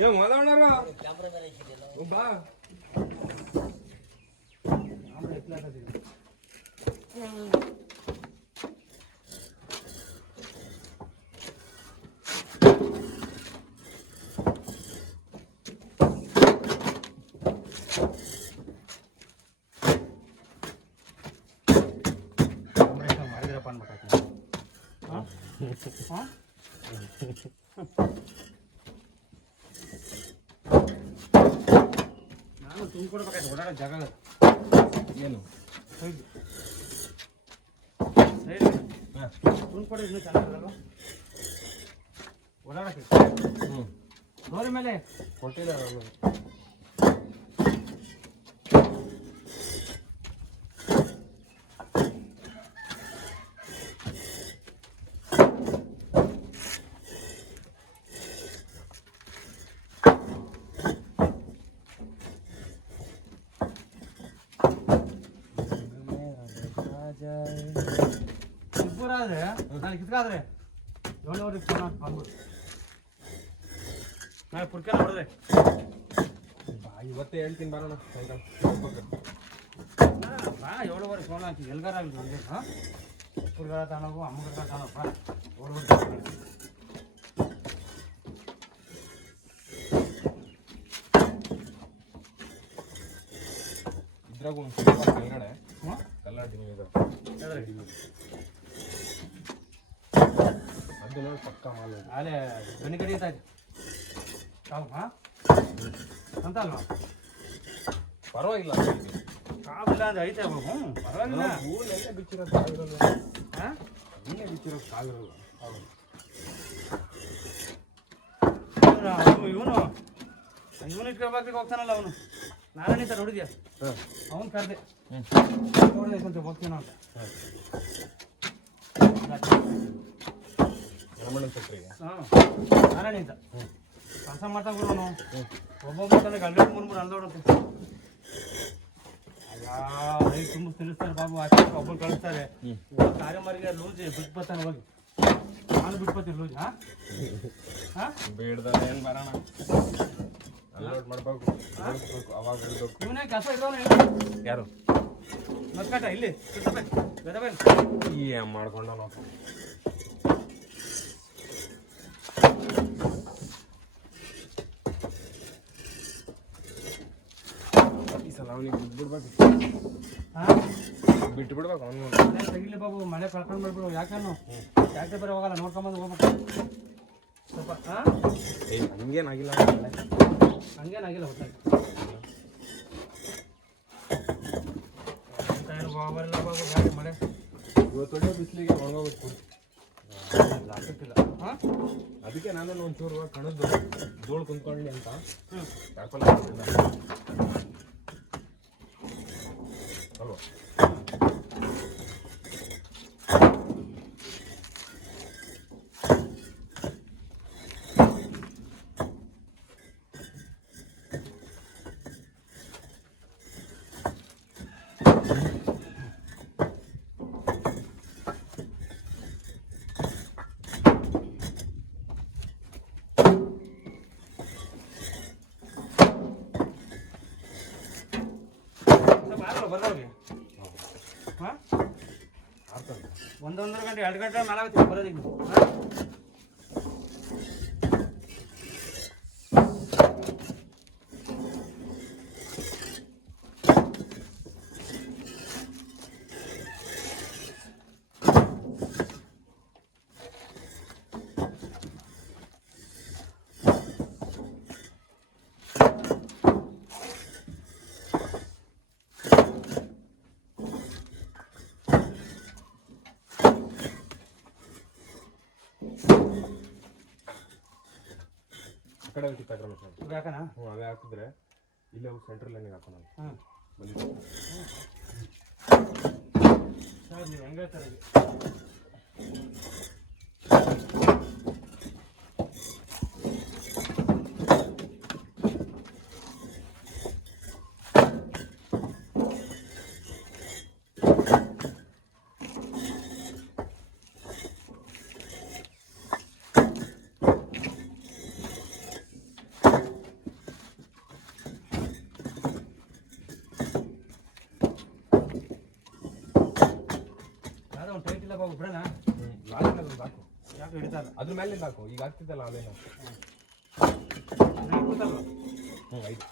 ಏ ಮಾತಾಡೋಣ ಬಾ ಮಾಡಿದ್ರಪ್ಪ ಅನ್ಬೇಕಾಯ್ತು. ನಾನು ತುಂಬಿಕೊಡ್ಬೇಕಾಯ್ತು ಓಡಾಡೋ ಜಾಗ ಏನು ಸೈಡ್ ತುಂಬಿಕೊಡಿ ಇನ್ನೂ ಚೆನ್ನಾಗಿರಲ್ಲ ಓಡಾಡಕ್ಕೆ. ಡೋರಿ ಮೇಲೆ ಕೊಟ್ಟಿಲ್ಲ ಇಬ್ಬರಾದ್ರೆ ನಾನು ಕಿತ್ಕಾದ್ರೆ ಏಳುವರೆಗೆ ಫೋನ್ ಹಾಕಿ ಬಂದ್ಬಿಡು. ನಾಳೆ ಪುರ್ಕೆ ನೋಡಿದ್ರೆ ಇವತ್ತೇ ಹೇಳ್ತೀನಿ ಬರೋಣ ಸಾಯಂಕಾಲ ಬಾ 7:15 ಫೋನ್ ಹಾಕಿ ಎಲ್ಗಾರ ಆಗಲಿ ನನಗೆ. ಹಾಂ ಪುರ್ಗಾರ ತಾಣವು ಅಮ್ಮಗಾರ ತಾಣಪ್ಪ 7:15 ಇದ್ರಾಗ ಒಂದು ಸ್ವಲ್ಪ ಕೆಳಗಡೆ ಕಲ್ಲಾಡಿ ಅದು ನೋಡಿ ಪಕ್ಕ ಮಾಲ್ ಅಲ್ಲೇ ಗಣಿ ಕಡಿಯುತ್ತಾಯ್ತು ಕಾವು. ಹಾಂ ಅಂತ ಅಲ್ವಾ ಪರವಾಗಿಲ್ಲ ಕಾವಿಲ್ಲ ಅಂದ್ರೆ ಐತೆ ಹ್ಞೂ ಪರವಾಗಿಲ್ಲ. ಹೂನೆಲ್ಲ ಬಿಚ್ಚಿರೋದು ಕಾವಿರಲ್ಲ. ಹಾಂ ಹೂನೆ ಬಿಚ್ಚಿರೋದು ಕಾವಿರಲ್ಲ. ಹೌದು ಇವನು ಇಟ್ಕೊಳ್ಬೇಕು ಹೋಗ್ತಾನಲ್ಲ ಅವನು ನಾರಾಯಣಿತ ನೋಡಿದ್ಯಾ ಅವನು ಕರೆದೆ ನೋಡಿದಂತೆ ಹೋಗ್ತೀನೋ ಅಂತ. ರಮಣನ್ ಸಕ್ರಿಗೆ ಹಾಂ ನಾರಾಯಣಿ ಅಂತ ಕೆಲಸ ಮಾಡ್ತಾ ಬಿಡೋನು ಒಬ್ಬೊಬ್ಬ ಗಂಡ 3 ಅಲ್ದೋಡುತ್ತೆ. ರೈಟ್ ತುಂಬ ತಿಳಿಸ್ತಾರೆ ಬಾಬು ಆಚೆ ಒಬ್ಬರು ಕಳಿಸ್ತಾರೆ. ಕಾರ್ಯಮಾರಿಗೆ ಲೂಜ್ ಬಿಟ್ಬತ್ತಾನೆ ಹೋಗಿ ನಾನು ಬಿಟ್ಬತ್ತೀನಿ ಲೂಜ್. ಹಾಂ ಹಾಂ ಬೇಡ್ದಲ್ಲ ಏನು ಬರೋಣ ಅನ್ಲೋಡ್ ಮಾಡ್ಬೇಕು ಅವಾಗ ಹೇಳ್ಬೇಕು. ಇವನೇ ಕೆಲಸ ಇರೋನು ಯಾರು ಮತ್ಕಟ ಇಲ್ಲಿ ಏನ್ ಮಾಡ್ಕೊಂಡ ಈ ಸಲ ಅವನಿಗೆ ಬಿಟ್ಬಿಡ್ಬೇಕು. ಬಿಟ್ಬಿಡ್ಬೇಕು ಅವನು ತೆಗಿಲಿ ಬಾಬು ಮಳೆ ಕಳ್ಕೊಂಡು ಬಿಡ್ಬಿಡು. ಯಾಕೇನು ಯಾಕೆ ಬರೋ ಹೋಗಲ್ಲ ನೋಡ್ಕೊಂಬಂದು ಹೋಗ್ಬೇಕು ಸ್ವಲ್ಪ. ಹಾಂ ಹಂಗೇನಾಗಿಲ್ಲ ಹಂಗೇನಾಗಿಲ್ಲ ಹೊತ್ತಾಗಿ ಬಾಬಲ್ಲ ಬಾಬು ಗಾಡಿ ಮಳೆ ಇವತ್ತೊಳ್ಳೆ ಬಿಸಿಲಿಗೆ ಒಣಗೋಗ್ಬೇಕು ಹಾಕಕ್ಕಿಲ್ಲ. ಹಾಂ ಅದಕ್ಕೆ ನಾನು ಒಂಚೂರು ಕಣದ್ದು ಧೂಳು ಕುಂತ್ಕೊಳ್ಳಿ ಅಂತ ತಾಕೋಲ ಅಲ್ವಾ. ಬರ್ದವ್ರಿಗೆ ಹಾಂ ಒಂದೊಂದರ ಗಂಟೆ 2 ಗಂಟೆ ಮೇಲೆ ಆಗುತ್ತೆ ಬರೋದಿಲ್ಲ. ಕಡೆ ಕಿತ್ತಾಕ್ರಮ ಯಾಕಣ ಅವೇ ಹಾಕಿದ್ರೆ ಇಲ್ಲೇ ಸೆಂಟ್ರಲ್ ಲೈನಿಗೆ ಹಾಕೋಣ. ಹಾಂ ಸರ್ ನೀವು ಹೆಂಗೆ ಹೇಳ್ತಾರೆ ಅದ್ರ ಮೇಲೆ ಹಾಕು ಈಗ ಆಗ್ತಿದ್ದಲ್ಲ ಅವೇನು ಗೊತ್ತಲ್ವ? ಆಯ್ತು.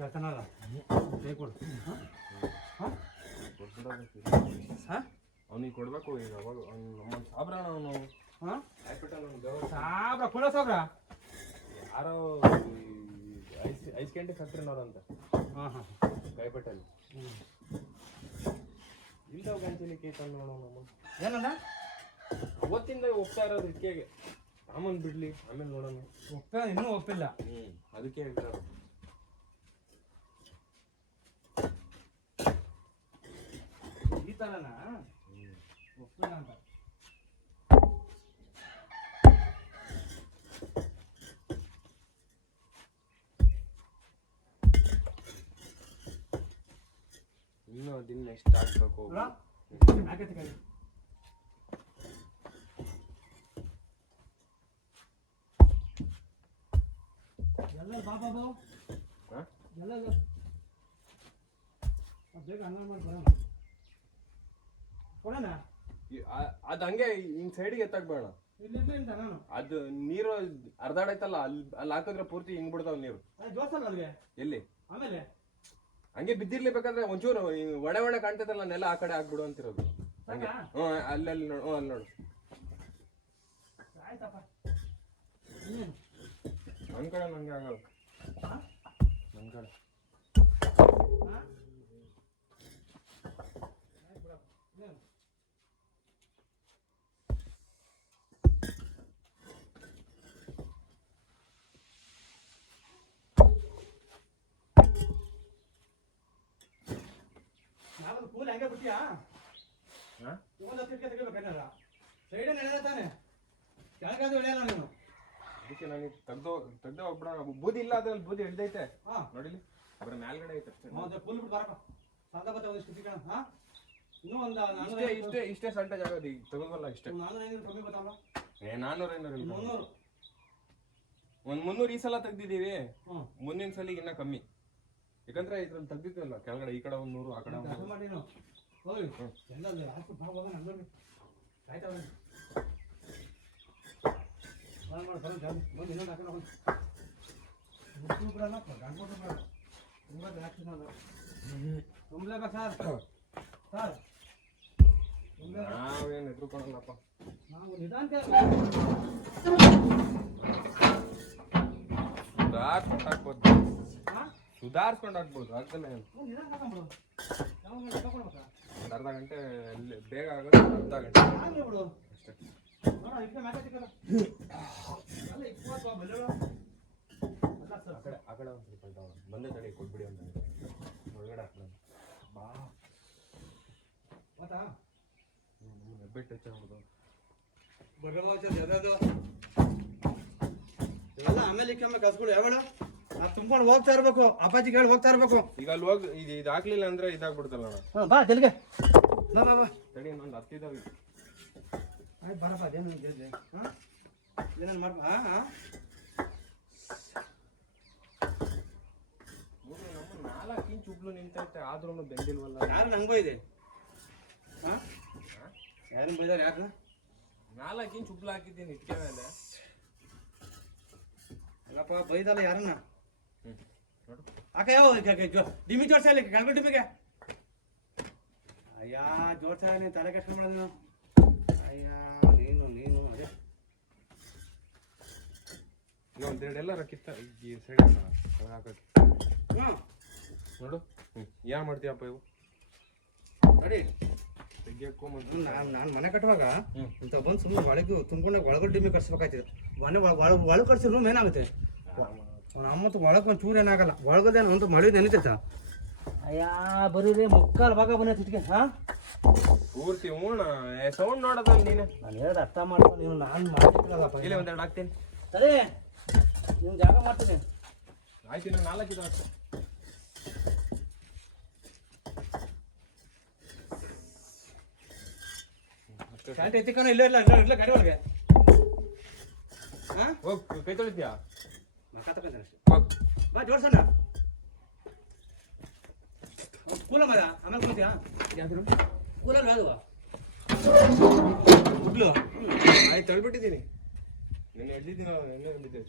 ಕೇಳ್ತಾನಲ್ಲ ಕೈ ಕೊಡು. ಅವನಿಗೆ ಕೊಡ್ಬೇಕು ಈಗ ಅವಾಗ ನಮ್ಮ ಸಾಬ್ರ ಅವನು ಸಾಬ್ರ ಕೊಡ ಸಾಬ್ರ ಯಾರೋ ಐಸ್ ಗಂಟೆ ಸತ್ರಿನವ್ರಂತ ಕೈಪಟ್ಟಲ್ಲಿ ಇಂಥವು ಗಂಟಲಿಕ್ಕೆ ತಂದು ನೋಡೋಣ ನಮ್ಮ ಏನಲ್ಲ ಅವತ್ತಿಂದ ಹೋಗ್ತಾ ಇರೋದು ಇದಕ್ಕೆ ಸಾಮಾನು ಬಿಡ್ಲಿ ಆಮೇಲೆ ನೋಡೋಣ ಇನ್ನೂ ಒಪ್ಪಿಲ್ಲ. ಅದಕ್ಕೆ ಹೇಳ್ತಾರೆ ಈ ಥರನ ಒಪ್ಪಿಲ್ಲ ಅಂತ. ಇನ್ನೂ ದಿನ ನೆಕ್ಸ್ಟ್ ಆಗ್ಬೇಕು ಎಲ್ಲ ಬಾಬಾ ಬಾವು ಎಲ್ಲ ಬೇಗ ಅನ್ನ ಮಾಡಿ ಬರೋಣ ಕೊಡೋಣ. ಅದ್ ಹಂಗೆ ಹಿಂಗ್ ಸೈಡ್ಗೆ ಎತ್ತಾಕ್ಬೇಡ. ಅದು ನೀರು ಅರ್ಧಾಡೈತಲ್ಲ ಅಲ್ಲಿ ಹಾಕಿದ್ರೆ ಪೂರ್ತಿ ಹಿಂಗ್ ಬಿಡ್ತಾವ ನೀರು. ಎಲ್ಲಿ ಆಮೇಲೆ ಹಂಗೆ ಬಿದ್ದಿರ್ಲಿಬೇಕಾದ್ರೆ ಒಂಚೂರು ಒಡೆ ಒಡೆ ಕಾಣ್ತೈತಲ್ಲ ನೆಲ ಆ ಕಡೆ ಹಾಕ್ಬಿಡು ಅಂತಿರೋದು. ಹಂಗೆ ಅಲ್ಲೆಲ್ಲಿ ನೋಡು ಅಲ್ಲಿ ನೋಡು. ನನ್ ಕಡೆ ನಂಗೆ ಆಗಲ್ಲ ನನ್ ಕಡೆ ಕೂಲ್ ಹೆಂಗೆ ಬಿಟ್ಟಿಯಾ? ತೆಗಿಬೇಕಲ್ಲ ಸೈಡ್ ತಾನೆ ಕೆಳಗಾದ ಎಳೆಯಲ್ಲ ನೀನು. ಅದಕ್ಕೆ ನನಗೆ ತೆಗ್ದು ಒಬ್ಬ ಬೂದಿ ಇಲ್ಲ ಅದ್ರಲ್ಲಿ ಬೂದಿ ಹಿಡ್ದೈತೆ ನೋಡಿಲಿ ಅದ್ರ ಮ್ಯಾಲ್ಗಡೆ ಐತೆ ಫುಲ್ ಬಿಟ್ಟು ಬರಪ್ಪ ಸಾಕಾಗತ್ತೆ ಒಂದಿಷ್ಟು ತಿಕ್ಕಣ. ಇನ್ನೂ ಒಂದು ಇಷ್ಟೇ ಸಂಟೇಜ್ ಆಗೋದು ಈಗ ತಗೋಲ್ಲ ಇಷ್ಟೇ. 400 ಕಮ್ಮಿ ಗೊತ್ತಲ್ಲ? 400 300 ಒಂದ್ 300 ಈ ಸಲ ತೆಗ್ದಿದೀವಿ. ಮುಂದಿನ ಸಲಿಗೆ ಇನ್ನ ಕಮ್ಮಿ ಯಾಕಂದ್ರೆ ಇದ್ರಲ್ಲಿ ತೆಗ್ದಿತ್ತಲ್ಲ ಕೆಳಗಡೆ ಈ ಕಡೆ 100 ಆ ಕಡೆ ಮಾಡಿ ನಾವೇನು ಎದುರ್ಕೊಳಲ್ಲಪ್ಪ ನಾವು ನಿಧಾನ ಸುಧಾರಿಸ್ಕೊಂಡು ಹಾಕ್ಬೋದು ಆಗ್ತಲ್ಲ ಒಂದು ಅರ್ಧ ಗಂಟೆ ಬೇಗ ಆಗೋದು ಅರ್ಧ ಗಂಟೆ ಅಷ್ಟೇ. ಆ ಕಡೆ ಒಂದು ಸ್ವಲ್ಪ ಬಂದೆ ತಡಿ ಕೊಟ್ಬಿಡಿ ಅಂತ ಒಳಗಡೆ ಹಾಕ್ಬಿಡ ಬಾ ಹೆಬ್ಬೆಟ್ಟು ಹೆಚ್ಚಾಗ್ಬಿಡು ಇವೆಲ್ಲ ಆಮೇಲೆ ಕಸ್ಗಳು ಯಾವಳ ತುಂಬ್ಕೊಂಡು ಹೋಗ್ತಾ ಇರ್ಬೇಕು. ಅಪ್ಪಾಜಿ ಕೇಳಿ ಹೋಗ್ತಾ ಇರ್ಬೇಕು. ಈಗ ಅಲ್ಲಿ ಹೋಗಿ ಇದು ಹಾಕ್ಲಿಲ್ಲ ಅಂದ್ರೆ ಇದಾಗ್ಬಿಡ್ತಲ್ಲ ಅಣ್ಣ. ಬಾ ತೆಲಿಗೆ ಬಾ ಬಾ ಬಾ ತಡಿ ಇನ್ನೊಂದು 10 ಇದಾವೆ. ಆಯ್ತು ಬರಪ್ಪ ಅದೇನು ಕೇಳಿದೆ ಏನೇನು ಮಾಡ್ಬಾ ನಮ್ಮ 4 ಇಂಚ್ ಉಬ್ಳು ನಿಂತೈತೆ ಆದ್ರೂ ಬೆಂದಿಲ್ವಲ್ಲ. ಯಾರು ನಂಗೆ ಬೈದೆ ಯಾರನ್ನ ಬೈದಾರೆ ಯಾಕೆ 4 ಇಂಚ್ ಉಬ್ಳು ಹಾಕಿದ್ದೀನಿ ಇಟ್ಕೆ ಮೇಲೆ. ಅಲ್ಲಪ್ಪ ಬೈದಲ್ಲ ಯಾರನ್ನ ಅಕ್ಕ ಯಾವ ಡಿಮಿ ಜೋಡ್ಸಲ್ಲಿ ಕೆಳಗಡೆ ಡಿಮಿಗೆ ಅಯ್ಯ ಜೋಡ್ಸ ನೀನು ತಲೆ ಕಟ್ಕೊಂಡ್ಬಿಡೋದು ನೀನು. ಅಯ್ಯ ನೀನು ಅದೇ ಒಂದೆರಡು ಎಲ್ಲ ಕಿತ್ತ ಈ ಸೈಡ್ ಹಾಕಕ್ಕೆ ನೋಡು. ಏನ್ ಮಾಡ್ತೀಯಪ್ಪ ಇವು ನೋಡಿ ನಾನು ಮನೆ ಕಟ್ಟುವಾಗ ಇಂಥ ಬಂದು ಸುಮ್ಮನೆ ಒಳಗೆ ತುಂಬ್ಕೊಂಡಾಗ ಒಳಗಡೆ ಡಿಮ್ಮಿ ಕಟ್ಸ್ಬೇಕಾಯ್ತಿದ್ರು. ಮನೆ ಒಳಗೆ ಕಟ್ಸಿದ್ರು ರೂಮ್ ಏನಾಗುತ್ತೆ? ಅಮ್ಮತ್ತು ಒಳಗೆ ಒಂದು ಚೂರು ಏನಾಗಲ್ಲ. ಒಳಗದೇನು ಒಂದು ಮಳೆ ನೆನಿತೈತ ಅಯ್ಯ ಬರೀ ಮುಕ್ಕಾಲು ಭಾಗ ಬಂದೈತಿ ಇಟ್ಗೆ ಹಾ ಪೂರ್ತಿ ಹೂಣ ಸೌಂಡ್ ನೋಡೋದಲ್ಲ ನೀನು. ನಾನು ಹೇಳ್ದೆ ಅರ್ಥ ಮಾಡ್ಕೊಂಡು ನೀವು ನಾನು ಮಾಡ್ತಿದ್ದೀನಲ್ಲಪ್ಪ ಇಲ್ಲಿ ಒಂದೆರಡು ಹಾಕ್ತೀನಿ. ಸರಿ ನೀವು ಜಾಗ ಮಾಡ್ತೀನಿ. ಆಯ್ತು ಇನ್ನು 4 ಇದು ಅಷ್ಟೇ. ಪ್ಯಾಂಟ್ ಎತ್ತಿಕೊಂಡು ಇಲ್ಲ ಇಲ್ಲ ಇಲ್ಲ ಗಾಡಿ ಒಳಗೆ ಹಾಂ ಹೋಗ್ ಕೈ ತೊಳಿತೀಯಾ? ಮಾತಾಡ್ತೇನೆ ಅಷ್ಟೇ. ಹೋಗ್ ಬಾ ಜೋಡ್ಸಣ್ಣ ಕೂಲ ಮರ ಆಮೇಲೆ ಕೂತೀಯಾ ಯಾವ್ದು ಕೂಲಲ್ಲಿ ಅದು ಹುಡ್ಲು ಆಯ್ತು ತೊಳ್ಬಿಟ್ಟಿದ್ದೀನಿ. ನಿನ್ನೆ ಹಿಡ್ದಿದ್ದೀನಿ, ನಿನ್ನೆ ಬಂದಿದ್ದೇವೆ.